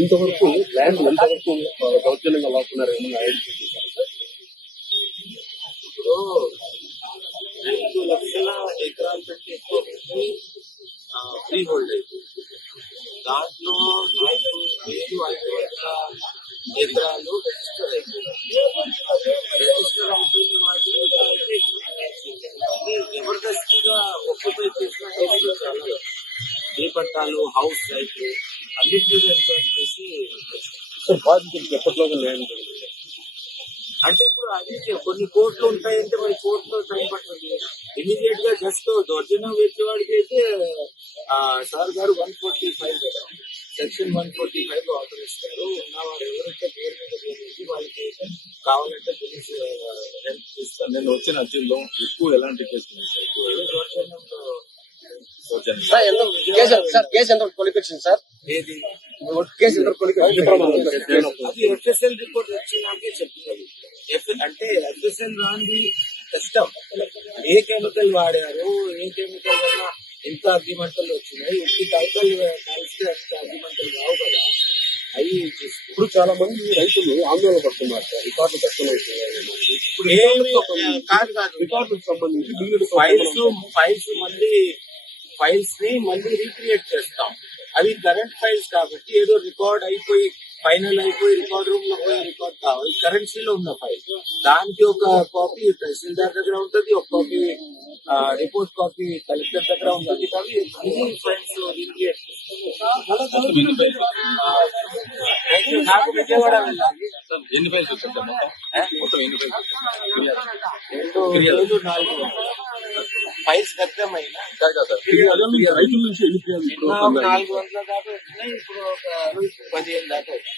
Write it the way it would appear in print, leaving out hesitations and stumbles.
ఇంతవరకు ల్యాండ్ ఎంతవరకు దౌర్జన్యంగా లాక్కున్నారు? ఇప్పుడు 2 లక్షల ఎకరాల కంటే ఎక్కువ ఫ్రీ హోల్డ్ అయిపోయింది. దాంట్లో 4,500 ఎకరాలు రిజిస్టర్ అయిపోయింది. రిజిస్టర్ అయిపోయింది వాటిని జబర్దస్తిగా ఒక్కొక్క చేసిన చాలా ఏ పట్టాలు హౌస్ రైతు అన్నింటినీ చేసి బాధితులకు ఎప్పటిలోగా న్యాయం జరిగింది అంటే ఇప్పుడు అది కొన్ని కోర్టులు ఉంటాయంటే మరి కోర్టులో టైం పడుతుంది. ఇమీడియట్ గా జస్ట్ దౌర్జన్యం వేసేవాడికి అయితే సార్ గారు 145 కదా సెక్షన్ 145 ఆర్డర్ ఇస్తారు. ఉన్నవారు ఎవరైతే పేరు మీద పోయింది వాళ్ళకి కావాలంటే పోలీసు హెల్ప్ చేస్తారు. నేను వచ్చిన అర్జీల్లో ఎక్కువ ఎలాంటి కేసులు దౌర్జన్యంలో ఏది అది ఎఫ్ఎస్ఎల్ రిపోర్ట్ వచ్చినాకే చెప్తారు. అంటే ఎఫ్ఎస్ఎల్ రాంది కష్టం. ఏ కెమికల్ వాడారు, ఏ కెమికల్ వల్ల ఎంత అగ్గిమంటలు వచ్చినాయి, ఎన్ని కాగితాలు కలిస్తే అంత అగ్గిమంటలు రావు కదా. అవి ఇప్పుడు చాలా మంది రైతులు ఆందోళన పడుతున్నారు సార్. రికార్డులు కష్టమైపోయాయి. ఇప్పుడు ఏమి కాదు రికార్డులకు సంబంధించి ఫైల్స్ ని మళ్ళీ రీక్రియేట్ చేస్తాం. అవి కరెంట్ ఫైల్స్ కాబట్టి ఏదో రికార్డ్ అయిపోయి ఫైనల్ అయిపోయి రికార్డ్ రూమ్ లో పోయి రికార్డ్ కావాలి. కరెన్సీలో ఉన్న ఫైల్ దానికి ఒక కాపీ తహసీల్దార్ దగ్గర ఉంటుంది, ఒక కాపీ రిపోర్ట్ కాపీ కలెక్టర్ దగ్గర ఉంటుంది. కానీ అన్ని ఫైల్స్ రీక్రియేట్ నాకు విజయవాడ వెళ్ళాలి. ఎన్ని ఫైల్స్ వచ్చాయి మొత్తం? ఎన్ని ఫైల్స్? 2 4 ఫైల్స్ ఖచ్చితమైన రైతుల నుంచి ఎన్ని 400 దాకా వచ్చినాయి. ఇప్పుడు ఒక 15 దాకా వచ్చినాయి.